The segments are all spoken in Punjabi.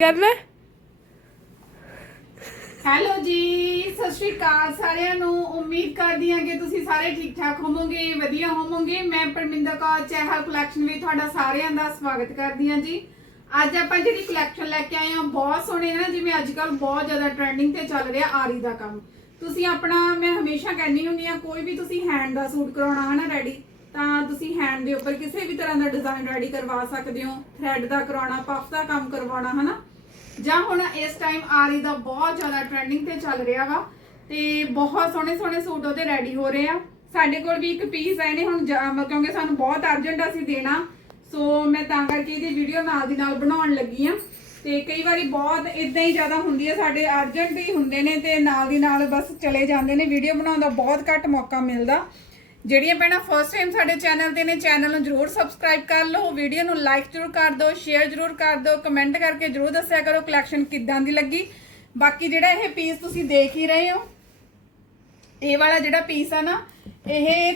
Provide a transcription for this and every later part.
ਕਰਨਾ? ਹੈਲੋ ਜੀ, ਸਤਿ ਸ਼੍ਰੀ ਅਕਾਲ ਸਾਰਿਆਂ ਨੂੰ। ਉਮੀਦ ਕਰਦੀ ਹਾਂ ਕਿ ਤੁਸੀਂ ਸਾਰੇ ਠੀਕ ਠਾਕ ਹੋਵੋਗੇ, ਵਧੀਆ ਹੋਵੋਗੇ। ਮੈਂ ਪਰਮਿੰਦਰ ਕੌਰ, ਚਹਿਲ ਕਲੈਕਸ਼ਨ ਵਿੱਚ ਤੁਹਾਡਾ ਸਾਰਿਆਂ ਦਾ ਸਵਾਗਤ ਕਰਦੀ ਹਾਂ ਜੀ। ਅੱਜ ਆਪਾਂ ਜਿਹੜੀ ਕਲੈਕਸ਼ਨ ਲੈ ਕੇ ਆਏ ਹਾਂ, ਬਹੁਤ ਸੋਹਣੇ ਨਾ, ਜਿਵੇਂ ਅੱਜ ਕੱਲ ਬਹੁਤ ਜ਼ਿਆਦਾ ਟ੍ਰੈਂਡਿੰਗ ਤੇ ਚੱਲ ਰਿਹਾ ਆਰੀ ਦਾ ਕੰਮ। ਤੁਸੀਂ ਆਪਣਾ, ਮੈਂ ਹਮੇਸ਼ਾ ਕਹਿੰਦੀ ਹੁੰਦੀ ਆ ਕੋਈ ਵੀ ਤੁਸੀਂ ਹੈਂਡ ਦਾ ਸੂਟ ਕਰਾਉਣਾ ਹੈ ਨਾ ਰੈਡੀ ਤਾਂ ਤੁਸੀਂ ਹੈਂਡ ਦੇ ਉੱਪਰ ਕਿਸੇ ਵੀ ਤਰ੍ਹਾਂ ਦਾ ਡਿਜ਼ਾਈਨ ਰੈਡੀ ਕਰਵਾ ਸਕਦੇ ਹੋ। ਥ੍ਰੈਡ ਦਾ ਕਰਾਉਣਾ ਪਫ ਦਾ ਕੰਮ ਕਰਵਾਉਣਾ, ਹਨਾ? ਜਾਂ ਹੁਣ ਇਸ ਟਾਈਮ ਆਰੀ ਦਾ ਬਹੁਤ ਜ਼ਿਆਦਾ ਟ੍ਰੈਂਡਿੰਗ ਤੇ ਚੱਲ ਰਿਹਾ ਵਾ ਤੇ ਬਹੁਤ ਸੋਹਣੇ ਸੋਹਣੇ ਸੂਟ ਉਹਦੇ ਰੈਡੀ ਹੋ ਰਹੇ ਆ। ਸਾਡੇ ਕੋਲ ਵੀ ਇੱਕ ਪੀਸ ਆਏ ਨੇ ਹੁਣ ਜਾ- ਮ- ਕਿਉਂਕਿ ਸਾਨੂੰ ਬਹੁਤ ਅਰਜੈਂਟ ਅਸੀਂ ਦੇਣਾ। ਸੋ ਮੈਂ ਤਾਂ ਕਰਕੇ ਇਹਦੀ ਵੀਡੀਓ ਨਾਲ ਦੀ ਨਾਲ ਬਣਾਉਣ ਲੱਗੀ ਆ। ਤੇ ਕਈ ਵਾਰੀ ਬਹੁਤ ਇਦਾਂ ਹੀ ਜ਼ਿਆਦਾ ਹੁੰਦੀ ਹੈ ਸਾਡੇ ਅਰਜੈਂਟ ਵੀ ਹੁੰਦੇ ਨੇ ਤੇ ਨਾਲ ਦੀ ਨਾਲ ਬਸ ਚਲੇ ਜਾਂਦੇ ਨੇ। ਵੀਡੀਓ ਬਣਾਉਣ ਦਾ ਬਹੁਤ ਘੱਟ ਮੌਕਾ ਮਿਲਦਾ। ਜਿਹੜੀਆਂ ਭੈਣਾਂ ਫਸਟ ਟਾਈਮ ਸਾਡੇ ਚੈਨਲ ਤੇ ਨੇ ਚੈਨਲ ਨੂੰ ਜਰੂਰ ਸਬਸਕ੍ਰਾਈਬ ਕਰ ਲਓ ਵੀਡੀਓ ਨੂੰ ਲਾਈਕ ਜਰੂਰ ਕਰ ਦਿਓ ਸ਼ੇਅਰ ਜਰੂਰ ਕਰ ਦਿਓ ਕਮੈਂਟ ਕਰਕੇ ਜਰੂਰ ਦੱਸਿਆ ਕਰੋ ਕਲੈਕਸ਼ਨ ਕਿੱਦਾਂ ਦੀ ਲੱਗੀ। ਬਾਕੀ ਜਿਹੜਾ ਇਹ ਪੀਸ ਤੁਸੀਂ ਦੇਖ ਹੀ ਰਹੇ ਹੋ, ਇਹ ਵਾਲਾ ਜਿਹੜਾ ਪੀਸ ਆ ਨਾ, ਇਹ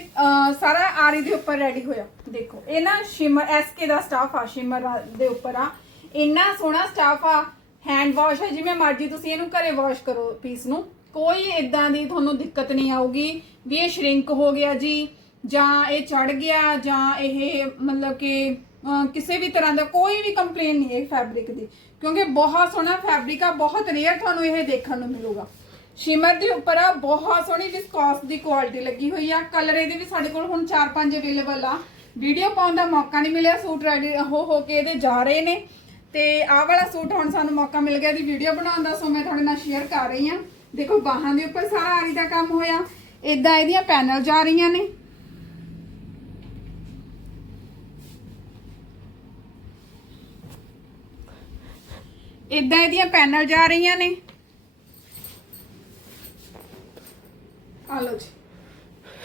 ਸਾਰਾ ਆਰੀ ਦੇ ਉੱਪਰ ਰੈਡੀ ਹੋਇਆ। ਦੇਖੋ, ਇਹ ਨਾ ਸ਼ਿਮਰ ਐਸਕੇ ਦਾ ਸਟਾਫ ਆ ਸ਼ਿਮਰ ਦੇ ਉੱਪਰ ਆ। ਇੰਨਾ ਸੋਹਣਾ ਸਟਾਫ ਆ ਹੈਂਡ ਵਾਸ਼ ਹੈ ਜਿਵੇਂ ਮਰਜ਼ੀ ਤੁਸੀਂ ਇਹਨੂੰ ਘਰੇ ਵਾਸ਼ ਕਰੋ ਪੀਸ ਨੂੰ। ਕੋਈ ਇਦਾਂ ਦੀ ਤੁਹਾਨੂੰ ਦਿੱਕਤ ਨਹੀਂ ਆਊਗੀ ਵੀ ਇਹ ਸ਼ਰਿੰਕ ਹੋ ਗਿਆ ਜੀ, ਜਾਂ ਇਹ ਚੜ ਗਿਆ, ਜਾਂ ਇਹ ਮਤਲਬ ਕਿ ਕਿਸੇ ਵੀ ਤਰ੍ਹਾਂ ਦਾ ਕੋਈ ਵੀ ਕੰਪਲੇਨ ਨਹੀਂ ਹੈ ਫੈਬਰਿਕ ਦੀ। ਕਿਉਂਕਿ ਬਹੁਤ ਸੋਹਣਾ ਫੈਬਰਿਕ ਆ, ਬਹੁਤ ਰੇਅਰ ਤੁਹਾਨੂੰ ਇਹ ਦੇਖਣ ਨੂੰ ਮਿਲੂਗਾ। ਸ਼ਿਮਰ ਦੇ ਉੱਪਰ ਆ, ਬਹੁਤ ਸੋਹਣੀ ਵਿਸਕੋਸ ਦੀ ਕੁਆਲਿਟੀ ਲੱਗੀ ਹੋਈ ਆ। ਕਲਰ ਇਹਦੇ ਵੀ ਸਾਡੇ ਕੋਲ ਹੁਣ 4-5 ਅਵੇਲੇਬਲ ਆ। ਵੀਡੀਓ ਪਾਉਣ ਦਾ ਮੌਕਾ ਨਹੀਂ ਮਿਲਿਆ, ਸੂਟ ਰੈਡੀ ਹੋ ਹੋ ਕੇ ਇਹਦੇ ਜਾ ਰਹੇ ਨੇ। ਤੇ ਆਹ ਵਾਲਾ ਸੂਟ ਹੁਣ ਸਾਨੂੰ ਮੌਕਾ ਮਿਲ ਗਿਆ ਦੀ ਵੀਡੀਓ ਬਣਾਉਣ ਦਾ, ਸੋ ਮੈਂ ਤੁਹਾਡੇ ਨਾਲ ਸ਼ੇਅਰ ਕਰ ਰਹੀ ਆ ਦੇਖੋ ਬਾਹਾਂ ਦੇ ਉੱਪਰ ਸਾਰਾ ਆਰੀ ਦਾ ਕੰਮ ਹੋਇਆ। ਇਦਾਂ ਇਹਦੀਆਂ ਪੈਨਲ ਜਾ ਰਹੀਆਂ ਨੇ। ਇਦਾਂ ਇਹਦੀਆਂ ਪੈਨਲ ਜਾ ਰਹੀਆਂ ਨੇ। ਆ ਲਓ ਜੀ।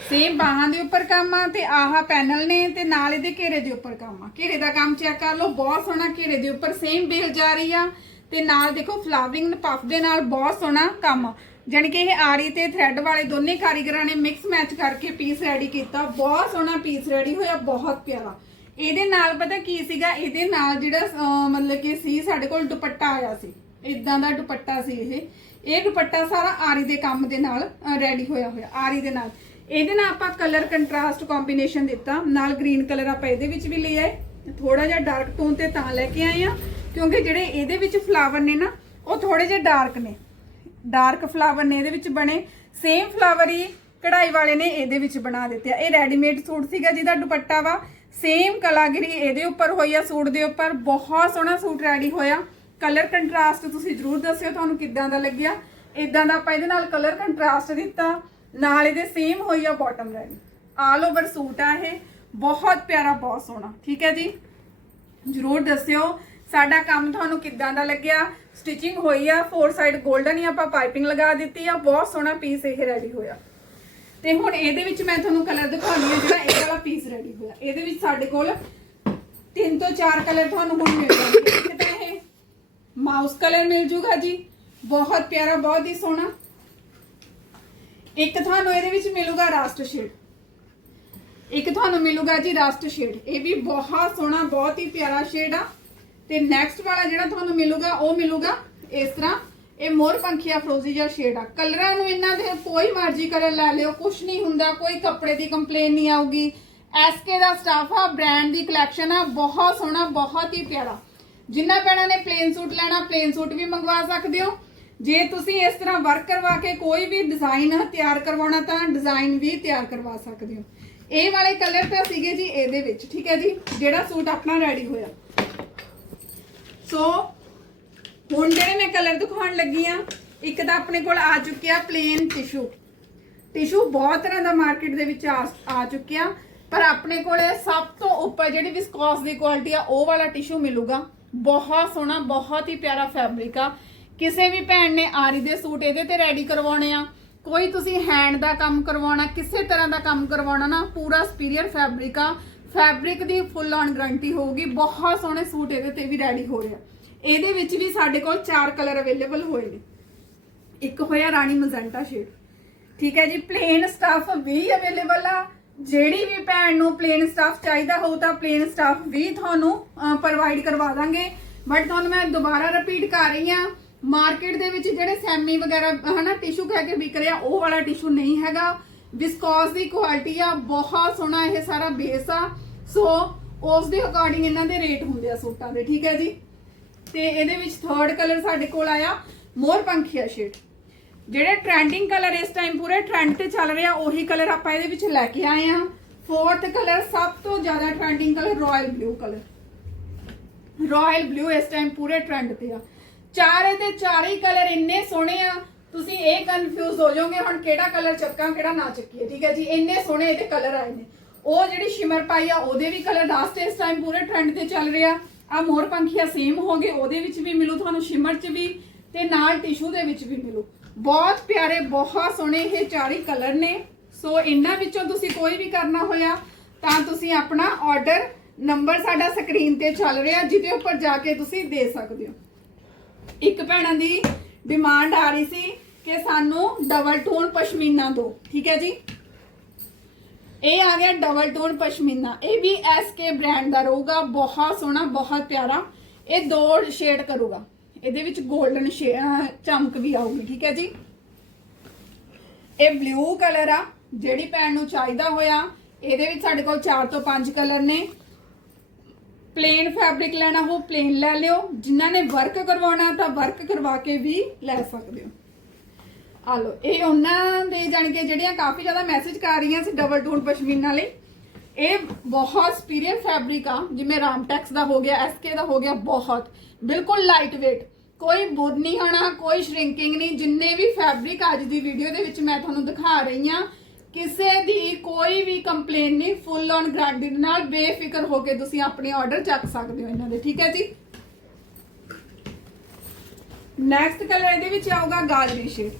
ਸੇਮ ਬਾਹਾਂ ਦੇ ਉੱਪਰ ਕੰਮ ਆ ਤੇ ਆਹ ਪੈਨਲ ਨੇ ਤੇ ਨਾਲ ਇਹਦੇ ਘੇਰੇ ਦੇ ਉੱਪਰ ਕੰਮ ਆ। ਘੇਰੇ ਦਾ ਕੰਮ ਚੈੱਕ ਕਰ ਲਓ, ਬਹੁਤ ਸੋਹਣਾ ਘੇਰੇ ਦੇ ਉੱਪਰ ਸੇਮ ਬੇਲ ਜਾ ਰਹੀ ਆ। ਤੇ ਨਾਲ ਦੇਖੋ ਫਲਾਵਰਿੰਗ ਪਫ ਦੇ ਨਾਲ ਬਹੁਤ ਸੋਹਣਾ ਕੰਮ। ਆ ਜਾਣੀ ਕਿ ਇਹ ਆਰੀ ਤੇ ਥ੍ਰੈਡ ਵਾਲੇ ਦੋਨੇ ਕਾਰੀਗਰਾਂ ਨੇ ਮਿਕਸ ਮੈਚ ਕਰਕੇ ਪੀਸ ਰੈਡੀ ਕੀਤਾ। ਬਹੁਤ ਸੋਹਣਾ ਪੀਸ ਰੈਡੀ ਹੋਇਆ, ਬਹੁਤ ਪਿਆਰਾ। ਇਹਦੇ ਨਾਲ ਪਤਾ ਕੀ ਸੀਗਾ? ਇਹਦੇ ਨਾਲ ਜਿਹੜਾ ਮਤਲਬ ਕਿ ਸੀ, ਸਾਡੇ ਕੋਲ ਦੁਪੱਟਾ ਆਇਆ ਸੀ। ਇਦਾਂ ਦਾ ਦੁਪੱਟਾ ਸੀ ਇਹ। ਇਹ ਦੁਪੱਟਾ ਸਾਰਾ ਆਰੀ ਦੇ ਕੰਮ ਦੇ ਨਾਲ ਰੈਡੀ ਹੋਇਆ ਹੋਇਆ, ਆਰੀ ਦੇ ਨਾਲ। ਇਹਦੇ ਨਾਲ ਆਪਾਂ ਕਲਰ ਕੰਟਰਾਸਟ ਕੰਬੀਨੇਸ਼ਨ ਦਿੱਤਾ। ਨਾਲ ਗ੍ਰੀਨ ਕਲਰ ਆਪਾਂ ਇਹਦੇ ਵਿੱਚ ਵੀ ਲੈ ਆਏ ਥੋੜਾ ਜਿਹਾ ਡਾਰਕ ਟੋਨ ਤੇ ਤਾਂ ਲੈ ਕੇ ਆਏ ਆ ਕਿਉਂਕਿ ਜਿਹੜੇ ਇਹਦੇ ਵਿੱਚ ਫਲਾਵਰ ਨੇ ਨਾ, ਉਹ ਥੋੜੇ ਜਿਹਾ ਡਾਰਕ ਨੇ। ਡਾਰਕ ਫਲਾਵਰ ਨੇ ਇਹਦੇ ਵਿੱਚ ਬਣੇ। ਸੇਮ ਫਲਾਵਰ ਹੀ ਕਢਾਈ ਵਾਲੇ ਨੇ ਇਹਦੇ ਵਿੱਚ ਬਣਾ ਦਿੱਤੇ ਆ। ਇਹ ਰੈਡੀਮੇਡ ਸੂਟ ਸੀਗਾ ਜਿਹਦਾ ਦੁਪੱਟਾ ਵਾ। ਸੇਮ ਕਲਾਗਰੀ ਇਹਦੇ ਉੱਪਰ ਹੋਈ ਆ ਸੂਟ ਦੇ ਉੱਪਰ। ਬਹੁਤ ਸੋਹਣਾ ਸੂਟ ਰੈਡੀ ਹੋਇਆ। ਕਲਰ ਕੰਟਰਾਸਟ ਤੁਸੀਂ ਜਰੂਰ ਦੱਸਿਓ ਤੁਹਾਨੂੰ ਕਿੱਦਾਂ ਦਾ ਲੱਗਿਆ। ਇਦਾਂ ਦਾ ਆਪਾਂ ਇਹਦੇ ਨਾਲ ਕਲਰ ਕੰਟਰਾਸਟ ਦਿੱਤਾ। ਨਾਲ ਇਹਦੇ ਸੇਮ ਹੋਈ ਆ bottom ready all over suit ਆ ਇਹ। ਬਹੁਤ ਪਿਆਰਾ, ਬਹੁਤ ਸੋਹਣਾ। ਠੀਕ ਹੈ ਜੀ? ਜਰੂਰ ਦੱਸਿਓ। ਸਾਡਾ ਕੰਮ ਤੁਹਾਨੂੰ ਕਿੱਦਾਂ ਦਾ ਲੱਗਿਆ? ਸਟਿਚਿੰਗ ਹੋਈ ਆ ਫੋਰ ਸਾਈਡ 골ਡਨ ਹੀ ਆਪਾਂ ਪਾਈਪਿੰਗ ਲਗਾ ਦਿੱਤੀ ਆ, ਬਹੁਤ ਸੋਹਣਾ ਪੀਸ ਇਹ ਰੈਡੀ ਹੋਇਆ। ਤੇ ਹੁਣ ਇਹਦੇ ਵਿੱਚ ਮੈਂ ਤੁਹਾਨੂੰ ਕਲਰ ਦਿਖਾਉਣੀ ਆ, ਜਿਹੜਾ ਇਹ ਵਾਲਾ ਪੀਸ ਰੈਡੀ ਹੋਇਆ। ਇਹਦੇ ਵਿੱਚ ਸਾਡੇ ਕੋਲ ਤਿੰਨ ਤੋਂ ਚਾਰ ਕਲਰ ਤੁਹਾਨੂੰ ਹੁਣ ਮਿਲ ਜਾਣਗੇ। ਇੱਕ ਤਾਂ ਇਹ ਮਾਊਸ ਕਲਰ ਮਿਲ ਜੂਗਾ ਜੀ, ਬਹੁਤ ਪਿਆਰਾ, ਬਹੁਤ ਹੀ ਸੋਹਣਾ। ਇੱਕ ਤੁਹਾਨੂੰ ਇਹਦੇ ਵਿੱਚ ਮਿਲੂਗਾ ਰਾਸਟ ਸ਼ੇਡ ਇੱਕ ਤੁਹਾਨੂੰ ਮਿਲੂਗਾ ਜੀ ਰਸਟ ਸ਼ੇਡ ਇਹ ਵੀ ਬਹੁਤ ਸੋਹਣਾ, ਬਹੁਤ ਹੀ ਪਿਆਰਾ ਸ਼ੇਡ ਆ। ਤੇ ਨੈਕਸਟ ਵਾਲਾ ਜਿਹੜਾ ਤੁਹਾਨੂੰ ਮਿਲੂਗਾ, ਉਹ ਮਿਲੂਗਾ ਇਸ ਤਰ੍ਹਾਂ। ਇਹ ਮੋਰ ਪੰਖੀਆ ਫਰੋਜ਼ੀ ਜਾਂ ਸ਼ੇਡ ਆ। ਕਲਰਾਂ ਨੂੰ ਇਹਨਾਂ ਦੇ ਕੋਈ ਮਰਜ਼ੀ ਕਲਰ ਲੈ ਲਿਓ ਕੁਝ ਨਹੀਂ ਹੁੰਦਾ, ਕੋਈ ਕੱਪੜੇ ਦੀ ਕੰਪਲੇਨ ਨਹੀਂ ਆਊਗੀ। ਐਸਕੇ ਦਾ ਸਟਾਫ ਆ ਬ੍ਰਾਂਡ ਦੀ ਕਲੈਕਸ਼ਨ ਆ, ਬਹੁਤ ਸੋਹਣਾ, ਬਹੁਤ ਹੀ ਪਿਆਰਾ। ਜਿੰਨਾ ਪੈਣਾ ਨੇ ਪਲੇਨ ਸੂਟ ਲੈਣਾ ਪਲੇਨ ਸੂਟ ਵੀ ਮੰਗਵਾ ਸਕਦੇ ਹੋ। ਜੇ ਤੁਸੀਂ ਇਸ ਤਰ੍ਹਾਂ ਵਰਕ ਕਰਵਾ ਕੇ ਕੋਈ ਵੀ ਡਿਜ਼ਾਈਨ ਤਿਆਰ ਕਰਵਾਉਣਾ ਤਾਂ ਡਿਜ਼ਾਈਨ ਵੀ ਤਿਆਰ ਕਰਵਾ ਸਕਦੇ ਹੋ। ਇਹ ਵਾਲੇ ਕਲਰ ਤਾਂ ਸੀਗੇ ਜੀ ਇਹਦੇ ਵਿੱਚ, ਠੀਕ ਹੈ ਜੀ? ਜਿਹੜਾ ਸੂਟ ਆਪਣਾ ਰੈਡੀ ਹੋਇਆ। ਸੋ ਹੁਣ ਜਿਹੜੇ ਮੈਂ ਕਲਰ ਦਿਖਾਉਣ ਲੱਗੀ ਆ, ਇੱਕ ਤਾਂ ਆਪਣੇ ਕੋਲ ਆ ਚੁੱਕਿਆ ਪਲੇਨ ਟਿਸ਼ੂ ਟਿਸ਼ੂ ਬਹੁਤ ਤਰ੍ਹਾਂ ਦਾ ਮਾਰਕੀਟ ਦੇ ਵਿੱਚ ਆ ਆ ਚੁੱਕਿਆ। ਪਰ ਆਪਣੇ ਕੋਲ ਸਭ ਤੋਂ ਉੱਪਰ ਜਿਹੜੀ ਵਿਸਕੋਸ ਦੀ ਕੁਆਲਿਟੀ ਆ, ਉਹ ਵਾਲਾ ਟਿਸ਼ੂ ਮਿਲੂਗਾ। ਬਹੁਤ ਸੋਹਣਾ, ਬਹੁਤ ਹੀ ਪਿਆਰਾ ਫੈਬਰਿਕ ਆ। ਕਿਸੇ ਵੀ ਭੈਣ ਨੇ ਆਰੀ ਦੇ ਸੂਟ ਇਹਦੇ ਤੇ ਰੈਡੀ ਕਰਵਾਉਣੇ ਆ। ਕੋਈ ਤੁਸੀਂ ਹੈਂਡ ਦਾ ਕੰਮ ਕਰਵਾਉਣਾ, ਕਿਸੇ ਤਰ੍ਹਾਂ ਦਾ ਕੰਮ ਕਰਵਾਉਣਾ ਨਾ, ਪੂਰਾ ਸੁਪੀਰੀਅਰ ਫੈਬਰਿਕ ਆ। ਫੈਬਰਿਕ ਦੀ ਫੁੱਲ ਔਨ ਗਾਰੰਟੀ ਹੋਊਗੀ, ਬਹੁਤ ਸੋਹਣੇ ਸੂਟ ਇਹਦੇ ਤੇ ਵੀ ਰੈਡੀ ਹੋ ਰਿਹਾ। ਇਹਦੇ ਵਿੱਚ ਵੀ ਸਾਡੇ ਕੋਲ ਚਾਰ ਕਲਰ ਅਵੇਲੇਬਲ ਹੋਏ ਨੇ। ਇੱਕ ਹੋਇਆ ਰਾਣੀ ਮਜ਼ੰਟਾ ਸ਼ੇਡ ਠੀਕ ਹੈ ਜੀ ਪਲੇਨ ਸਟਫ ਵੀ ਅਵੇਲੇਬਲ ਆ। ਜਿਹੜੀ ਵੀ ਭੈਣ ਨੂੰ ਪਲੇਨ ਸਟਫ ਚਾਹੀਦਾ ਹੋਊ ਤਾਂ ਪਲੇਨ ਸਟਫ ਵੀ ਤੁਹਾਨੂੰ ਪ੍ਰੋਵਾਈਡ ਕਰਵਾ ਦਾਂਗੇ। ਬਟ ਤੁਹਾਨੂੰ ਮੈਂ ਦੁਬਾਰਾ ਰਿਪੀਟ ਕਰ ਰਹੀ ਆ ਮਾਰਕੀਟ ਦੇ ਵਿੱਚ ਜਿਹੜੇ ਸੈਮੀ ਵਗੈਰਾ, ਹਨਾ ਟਿਸ਼ੂ ਕਹਿ ਕੇ ਵਿਕ ਰਿਹਾ, ਉਹ ਵਾਲਾ ਟਿਸ਼ੂ ਨਹੀਂ ਹੈਗਾ। ਵਿਸਕੋਸ ਦੀ ਕੁਆਲਿਟੀ ਆ, ਬਹੁਤ ਸੋਹਣਾ ਇਹ ਸਾਰਾ ਬੇਸ ਆ। ਸੋ ਉਸ ਦੇ ਅਕੋਰਡਿੰਗ ਇਹਨਾਂ ਦੇ ਰੇਟ ਹੁੰਦੇ ਆ ਸੂਟਾਂ ਦੇ, ਠੀਕ ਹੈ ਜੀ? ਤੇ ਇਹਦੇ ਵਿੱਚ ਥਰਡ ਕਲਰ ਸਾਡੇ ਕੋਲ ਆਇਆ ਮੋਰ ਪੰਖੀਆ ਸ਼ੇਡ ਜਿਹੜੇ ਟ੍ਰੈਂਡਿੰਗ ਕਲਰ ਇਸ ਟਾਈਮ ਪੂਰੇ ਟ੍ਰੈਂਡ ਤੇ ਚੱਲ ਰਿਹਾ, ਉਹੀ ਕਲਰ ਆਪਾਂ ਇਹਦੇ ਵਿੱਚ ਲੈ ਕੇ ਆਏ ਆ ਫੋਰਥ ਕਲਰ ਸਭ ਤੋਂ ਜ਼ਿਆਦਾ trending colour royal blue colour royal blue ਇਸ ਟਾਈਮ ਪੂਰੇ ਟ੍ਰੈਂਡ ਤੇ ਆ। ਚਾਰੇ ਤੇ ਚਾਰੇ ਕਲਰ ਇੰਨੇ ਸੋਹਣੇ ਆ, ਤੁਸੀਂ ਇਹ ਕਨਫਿਊਜ਼ ਹੋ ਜਾਓਗੇ ਹੁਣ ਕਿਹੜਾ ਕਲਰ ਚੱਕਾਂ, ਕਿਹੜਾ ਨਾ ਚੱਕੀਏ, ਠੀਕ ਹੈ ਜੀ? ਇੰਨੇ ਸੋਹਣੇ ਇਹਦੇ ਕਲਰ ਆਏ ਨੇ। ਉਹ ਜਿਹੜੀ ਸ਼ਿਮਰ ਪਾਈ ਆ, ਉਹਦੇ ਵੀ ਕਲਰ ਲਾਸਟ ਇਸ ਟਾਈਮ ਪੂਰੇ ਟ੍ਰੈਂਡ ਤੇ ਚੱਲ ਰਿਹਾ ਆ। ਮੋਰ ਪੰਖੀਆ ਸੇਮ ਹੋਗੇ ਉਹਦੇ ਵਿੱਚ ਵੀ ਮਿਲੂ, ਤੁਹਾਨੂੰ ਸ਼ਿਮਰ ਚ ਵੀ ਤੇ ਨਾਲ ਟਿਸ਼ੂ ਦੇ ਵਿੱਚ ਵੀ ਮਿਲੂ। ਬਹੁਤ ਪਿਆਰੇ, ਬਹੁਤ ਸੋਹਣੇ ਇਹ ਚਾਰੇ ਕਲਰ ਨੇ। ਸੋ ਇਹਨਾਂ ਵਿੱਚੋਂ ਤੁਸੀਂ ਕੋਈ ਵੀ ਕਰਨਾ ਹੋਇਆ, ਤਾਂ ਤੁਸੀਂ ਆਪਣਾ ਆਰਡਰ ਨੰਬਰ ਸਾਡਾ ਸਕਰੀਨ ਤੇ ਚੱਲ ਰਿਹਾ, ਜਿਹਦੇ ਉੱਪਰ ਜਾ ਕੇ ਤੁਸੀਂ ਦੇ ਸਕਦੇ ਹੋ। ਇੱਕ ਭੈਣਾਂ ਦੀ ਡਿਮਾਂਡ ਆ ਰਹੀ ਸੀ ਕਿ ਸਾਨੂੰ ਡਬਲ ਟੋਨ ਪਸ਼ਮੀਨਾ ਦਿਓ, ਠੀਕ ਹੈ ਜੀ? ਇਹ ਆ ਗਿਆ ਡਬਲ ਟੋਨ ਪਸ਼ਮੀਨਾ। ਇਹ ਵੀ ਐਸਕੇ ਬ੍ਰਾਂਡ ਦਾ ਰਹੂਗਾ। ਬਹੁਤ ਸੋਹਣਾ, ਬਹੁਤ ਪਿਆਰਾ। ਇਹ ਦੋ ਸ਼ੇਡ ਕਰੂਗਾ। ਇਹਦੇ ਵਿੱਚ 골ਡਨ ਚਮਕ ਵੀ ਆਊਗੀ, ਠੀਕ ਹੈ ਜੀ? ਇਹ ਬਲੂ ਕਲਰ ਆ। ਜਿਹੜੀ ਪੈਣ ਨੂੰ ਚਾਹੀਦਾ ਹੋਇਆ, ਇਹਦੇ ਵਿੱਚ ਸਾਡੇ ਕੋਲ 4 ਤੋਂ 5 ਕਲਰ ਨੇ। ਪਲੇਨ ਫੈਬਰਿਕ ਲੈਣਾ ਹੋ ਪਲੇਨ ਲੈ ਲਿਓ। ਜਿਨ੍ਹਾਂ ਨੇ ਵਰਕ ਕਰਵਾਉਣਾ, ਤਾਂ ਵਰਕ ਕਰਵਾ ਕੇ ਵੀ ਲੈ ਸਕਦੇ ਹੋ। ਆ ਲਓ, ਇਹ ਉਹਨਾਂ ਦੇ ਜਾਣ ਕੇ ਜਿਹੜੀਆਂ ਕਾਫੀ ਜ਼ਿਆਦਾ ਮੈਸੇਜ ਕਰ ਰਹੀਆਂ ਸੀ ਡਬਲ ਟੋਨ ਪਸ਼ਮੀਨਾ ਲਈ, ਇਹ ਬਹੁਤ ਸੁਪੀਰੀਅਰ ਫੈਬਰਿਕ ਆ, ਜਿਵੇਂ ਰਾਮਟੈਕਸ ਦਾ ਹੋ ਗਿਆ ਐਸਕੇ ਦਾ ਹੋ ਗਿਆ, ਬਹੁਤ, ਬਿਲਕੁਲ ਲਾਈਟ weight ਕੋਈ ਬੁੱਧ ਨਹੀਂ ਹੋਣਾ, ਕੋਈ ਸ਼ਰਿੰਕਿੰਗ ਨਹੀਂ, ਜਿੰਨੇ ਵੀ ਫੈਬਰਿਕ ਅੱਜ ਦੀ ਵੀਡੀਓ ਦੇ ਵਿੱਚ ਮੈਂ ਤੁਹਾਨੂੰ ਦਿਖਾ ਰਹੀ ਆ ਕਿਸੇ ਦੀ ਕੋਈ ਵੀ ਕੰਪਲੇਨ ਨਹੀਂ ਫੁੱਲ ਔਨ ਗਾਰੰਟੀ ਨਾਲ ਬੇਫਿਕਰ ਹੋ ਕੇ ਤੁਸੀਂ ਆਪਣੇ ਆਰਡਰ ਚੱਕ ਸਕਦੇ ਹੋ ਇਹਨਾਂ ਦੇ, ਠੀਕ ਹੈ ਜੀ? ਨੈਕਸਟ ਕਲਰ ਇਹਦੇ ਵਿੱਚ ਆਊਗਾ ਗਾਜਰੀ ਸ਼ੇਡ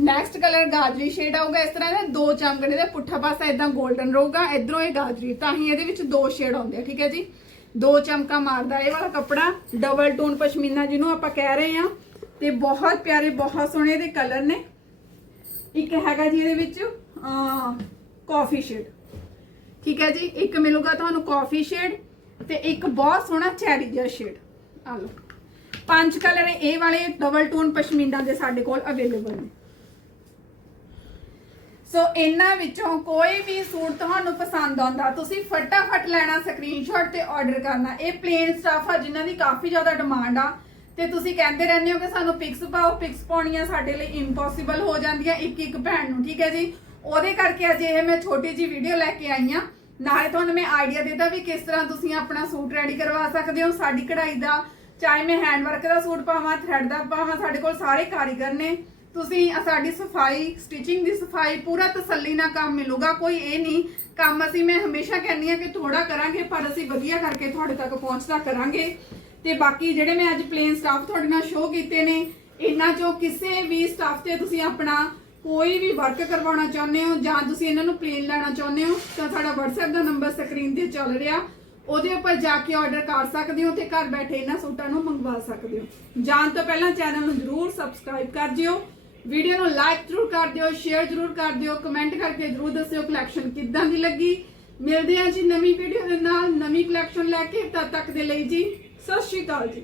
ਨੈਕਸਟ ਕਲਰ ਗਾਜਰੀ ਸ਼ੇਡ ਆਊਗਾ, ਇਸ ਤਰ੍ਹਾਂ ਦੇ ਦੋ ਚਮਕੜੇ ਦੇ ਪੁੱਠਾ ਪਾਸਾ ਇਦਾਂ 골ਡਨ ਰਹੂਗਾ, ਇਧਰੋਂ ਇਹ ਗਾਜਰੀ, ਤਾਂ ਹੀ ਇਹਦੇ ਵਿੱਚ ਦੋ ਸ਼ੇਡ ਆਉਂਦੇ ਆ, ਠੀਕ ਹੈ ਜੀ? ਦੋ ਚਮਕਾ ਮਾਰਦਾ ਇਹ ਵਾਲਾ ਕੱਪੜਾ ਡਬਲ ਟੋਨ ਪਸ਼ਮੀਨਾ ਜਿਹਨੂੰ ਆਪਾਂ ਕਹਿ ਰਹੇ ਆ ਤੇ ਬਹੁਤ ਪਿਆਰੇ, ਬਹੁਤ ਸੋਹਣੇ ਇਹਦੇ ਕਲਰ ਨੇ। ਇੱਕ ਹੈਗਾ ਜੀ ਇਹਦੇ ਵਿੱਚ ਕਾਫੀ ਸ਼ੇਡ ਠੀਕ ਹੈ ਜੀ? ਇੱਕ ਮਿਲੂਗਾ ਤੁਹਾਨੂੰ ਕਾਫੀ ਸ਼ੇਡ ਤੇ ਇੱਕ ਬਹੁਤ ਸੋਹਣਾ ਚੈਰੀ ਜਿਹਾ ਸ਼ੇਡ ਆ ਲਓ। ਪੰਜ ਕਲਰ ਇਹ ਵਾਲੇ ਡਬਲ ਟੋਨ ਪਸ਼ਮੀਨਾ ਦੇ ਸਾਡੇ ਕੋਲ ਅਵੇਲੇਬਲ ਨੇ। ਸੋ ਇਹਨਾਂ ਵਿੱਚੋਂ ਕੋਈ ਵੀ ਸੂਟ ਤੁਹਾਨੂੰ ਪਸੰਦ ਆਉਂਦਾ, ਤੁਸੀਂ ਫਟਾਫਟ ਲੈਣਾ ਸਕਰੀਨਸ਼ਾਟ ਤੇ ਆਰਡਰ ਕਰਨਾ। ਇਹ ਪਲੇਨ ਸਟਫ ਆ, ਜਿਨ੍ਹਾਂ ਦੀ ਕਾਫੀ ਜ਼ਿਆਦਾ ਡਿਮਾਂਡ ਆ। ਤੇ ਤੁਸੀਂ ਕਹਿੰਦੇ ਰਹਿੰਦੇ ਹੋ ਕਿ ਸਾਨੂੰ ਪਿਕਸ ਪਾਓ ਪਿਕਸ ਪਾਉਣੀਆਂ ਸਾਡੇ ਲਈ ਇੰਪੋਸੀਬਲ ਹੋ ਜਾਂਦੀਆਂ ਇੱਕ ਇੱਕ ਭੈਣ ਨੂੰ, ਠੀਕ ਹੈ ਜੀ? ਉਹਦੇ ਕਰਕੇ ਅੱਜ ਇਹ ਮੈਂ ਛੋਟੀ ਜੀ ਵੀਡੀਓ ਲੈ ਕੇ ਆਈ ਆ ਨਾਲੇ ਤੁਹਾਨੂੰ ਮੈਂ ਆਈਡੀਆ ਦਿੱਤਾ ਵੀ ਕਿਸ ਤਰ੍ਹਾਂ ਤੁਸੀਂ ਆਪਣਾ ਸੂਟ ਰੈਡੀ ਕਰਵਾ ਸਕਦੇ ਹੋ। ਸਾਡੀ ਕਢਾਈ ਦਾ, ਚਾਹੇ ਮੈਂ ਹੈਂਡ ਵਰਕ ਦਾ ਸੂਟ ਪਾਵਾਂ ਥਰੈਡ ਦਾ ਪਾਵਾਂ, ਸਾਡੇ ਕੋਲ ਸਾਰੇ ਕਾਰੀਗਰ ਨੇ। ਤੁਸੀਂ ਸਾਡੀ ਸਫ਼ਾਈ ਸਟਿਚਿੰਗ ਦੀ ਸਫ਼ਾਈ, ਪੂਰਾ ਤਸੱਲੀ ਨਾਲ ਕੰਮ ਮਿਲੂਗਾ, ਕੋਈ ਇਹ ਨਹੀਂ। ਕੰਮ ਅਸੀਂ, ਮੈਂ ਹਮੇਸ਼ਾ ਕਹਿੰਦੀ ਆ ਕਿ ਥੋੜਾ ਕਰਾਂਗੇ, ਪਰ ਅਸੀਂ ਵਧੀਆ ਕਰਕੇ ਤੁਹਾਡੇ ਤੱਕ ਪਹੁੰਚਦਾ ਕਰਾਂਗੇ। ਤੇ ਬਾਕੀ ਜਿਹੜੇ ਮੈਂ ਅੱਜ ਪਲੇਨ ਸਟਾਫ ਤੁਹਾਡੇ ਨਾਲ ਸ਼ੋਅ ਕੀਤੇ ਨੇ, ਇਹਨਾਂ ਚੋਂ ਕਿਸੇ ਵੀ ਸਟਾਫ ਤੇ ਤੁਸੀਂ ਆਪਣਾ ਕੋਈ ਵੀ ਵਰਕ ਕਰਵਾਉਣਾ ਚਾਹੁੰਦੇ ਹੋ ਜਾਂ ਤੁਸੀਂ ਇਹਨਾਂ ਨੂੰ ਪਲੇਨ ਲੈਣਾ ਚਾਹੁੰਦੇ ਹੋ, ਤਾਂ ਸਾਡਾ WhatsApp ਦਾ ਨੰਬਰ ਸਕਰੀਨ ਤੇ ਚੱਲ ਰਿਹਾ। ਉਹਦੇ ਉੱਪਰ ਜਾ ਕੇ ਆਰਡਰ ਕਰ ਸਕਦੇ ਹੋ ਤੇ ਘਰ ਬੈਠੇ ਇਹਨਾਂ ਸੂਟਾਂ ਨੂੰ ਮੰਗਵਾ ਸਕਦੇ ਹੋ। ਜਾਣ ਤੋਂ ਪਹਿਲਾਂ ਚੈਨਲ ਨੂੰ ਜਰੂਰ ਸਬਸਕ੍ਰਾਈਬ ਕਰ ਦਿਓ ਵੀਡੀਓ ਨੂੰ ਲਾਈਕ ਜ਼ਰੂਰ ਕਰ ਦਿਓ ਸ਼ੇਅਰ ਜ਼ਰੂਰ ਕਰ ਦਿਓ ਕਮੈਂਟ ਕਰਕੇ ਜ਼ਰੂਰ ਦੱਸਿਓ ਕਲੈਕਸ਼ਨ ਕਿੱਦਾਂ ਦੀ ਲੱਗੀ। ਮਿਲਦੇ ਹਾਂ ਜੀ ਨਵੀਂ ਵੀਡੀਓ ਦੇ ਨਾਲ ਨਵੀਂ ਕਲੈਕਸ਼ਨ ਲੈ ਕੇ, ਤਦ ਤੱਕ ਦੇ ਲਈ ਜੀ, ਸਤਿ ਸ਼੍ਰੀ ਅਕਾਲ ਜੀ।